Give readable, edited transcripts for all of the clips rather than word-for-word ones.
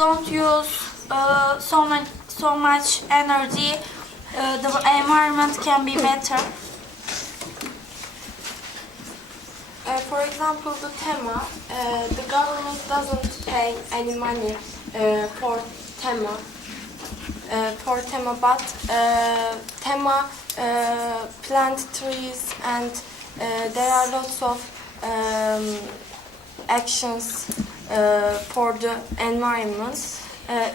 don't use so much energy, the environment can be better. For example, the tema, the government doesn't pay any money for tema, but tema plant trees, and there are lots of actions for the environment.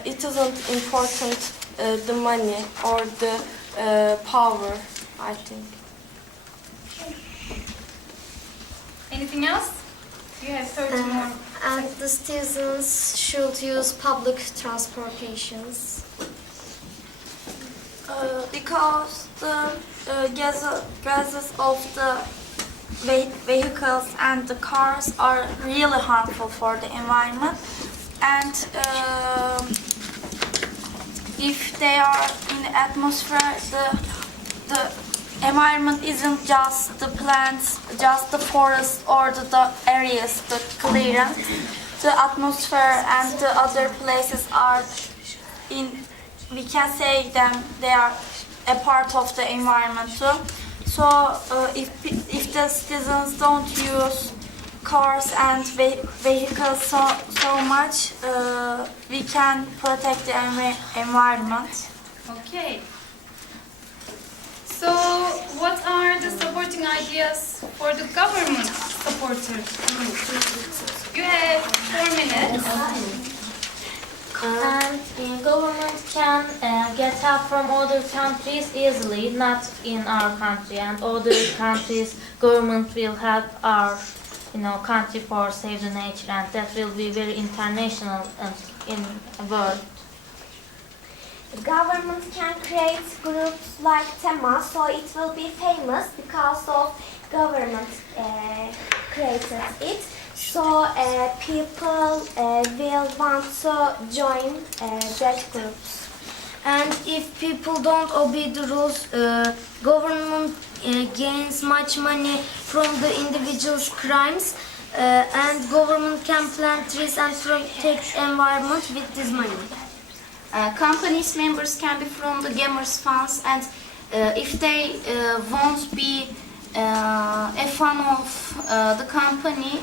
It isn't important the money or the power, I think. Anything else? You have 30 more. And the citizens should use public transportations. Because the gases of the vehicles and the cars are really harmful for the environment, and if they are in the atmosphere, the environment isn't just the plants, just the forest or the areas, the clearance. The atmosphere and the other places are in, we can say them, they are a part of the environment too. So if the citizens don't use cars and vehicles so much, we can protect the environment. Okay. So, what are the supporting ideas for the government supporter group? You have 4 minutes. And the government can get help from other countries easily, not in our country. And other countries' government will help our, country for save the nature, and that will be very international in the world. The government can create groups like Tema, so it will be famous because of government created it. So people will want to join that groups. And if people don't obey the rules, government gains much money from the individual's crimes, and government can plant trees and protect environment with this money. Companies members can be from the gamers funds, and if they won't be a fan of the company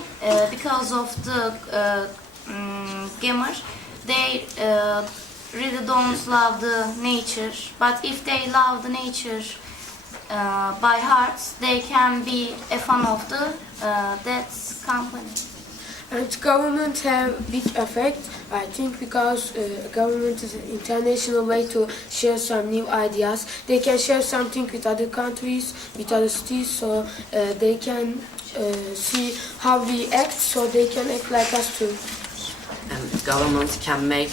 because of the gamer, they really don't love the nature. But if they love the nature by heart, they can be a fan of the that company. And government have big effect, I think, because government is an international way to share some new ideas. They can share something with other countries, with other cities, so they can see how we act, so they can act like us too. And government can make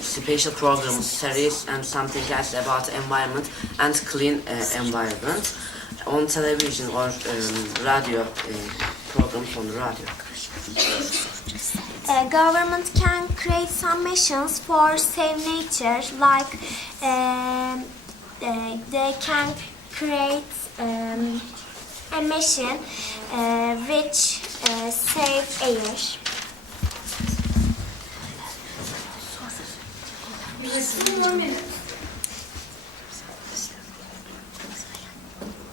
special programs, series, and something else about environment and clean environment on television or radio programs on the radio. Government can create some missions for save nature, like they can create a mission which save air.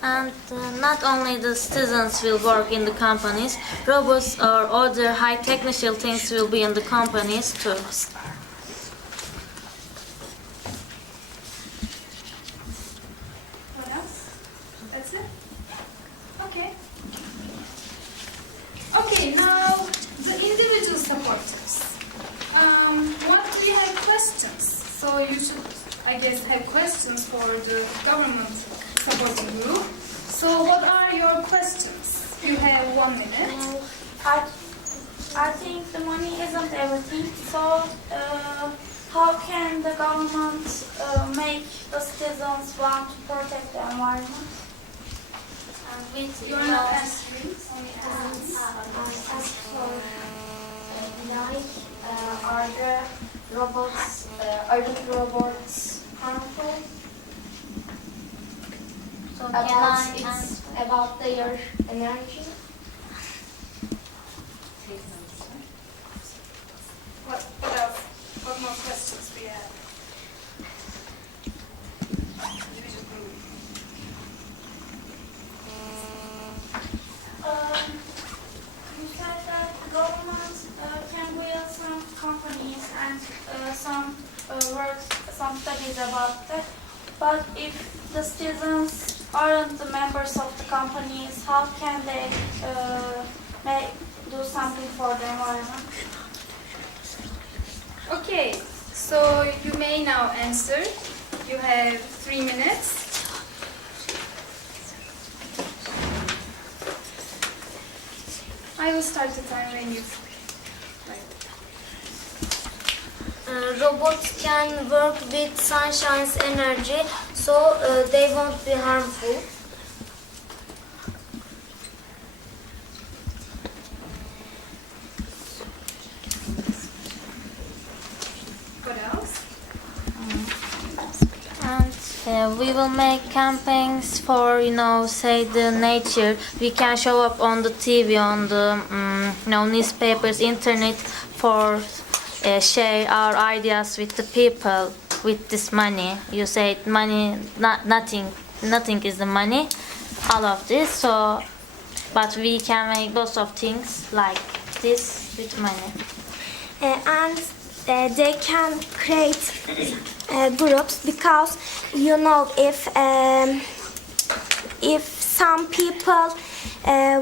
And not only the citizens will work in the companies, robots or other high technical things will be in the companies too. What else? That's it? Okay. Okay, now the individual supporters. What do you have questions? So you should, I guess, have questions for the government supporting group. So what are your questions? You have 1 minute. I think the money isn't everything, so how can the government make the citizens want to protect the environment? And with You are not answering. Only As for are the robots, are the robots harmful? So About their energy. What else? were some studies about that. But if the citizens aren't the members of the companies, how can they do something for the environment? Okay, so you may now answer. You have 3 minutes. I will start the time when you like. Robots can work with sunshine's energy, so they won't be harmful. What else? And we will make campaigns for, say the nature. We can show up on the TV, on the newspapers, internet for share our ideas with the people with this money. You said money, nothing is the money, all of this. So, but we can make lots of things like this with money. And they can create groups, because if some people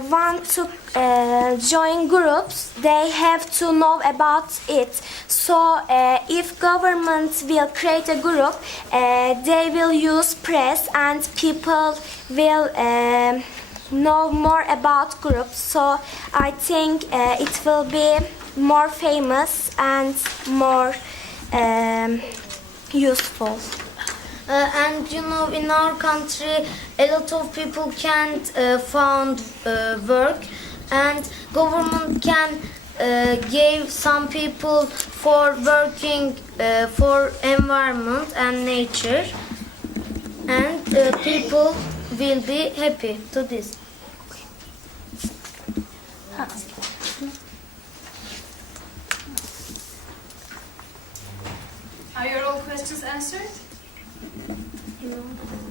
want to join groups, they have to know about it. So if government will create a group, they will use press and people will know more about groups. So I think it will be more famous and more useful. And in our country, a lot of people can't find work, and government can give some people for working for environment and nature, and people will be happy to this. Are your all questions answered?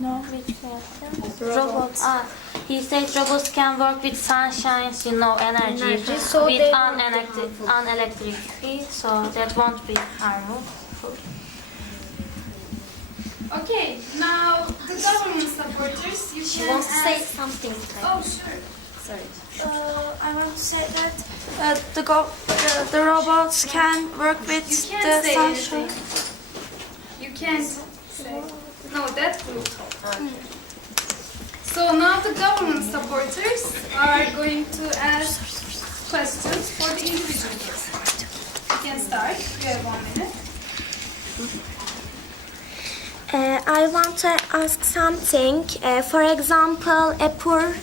No, which question? Robots. He said robots can work with sunshine's, energy, so with they won't be unelectricity, so that won't be harmful. Okay, now the government supporters, you She can wants to say ask- something. Oh, sure. Sorry. I want to say that the robots can work with You the can't say sunshine. anything. You can't say. No, that group. So now the government supporters are going to ask questions for the individuals. You can start. You have 1 minute. I want to ask something. For example, a poor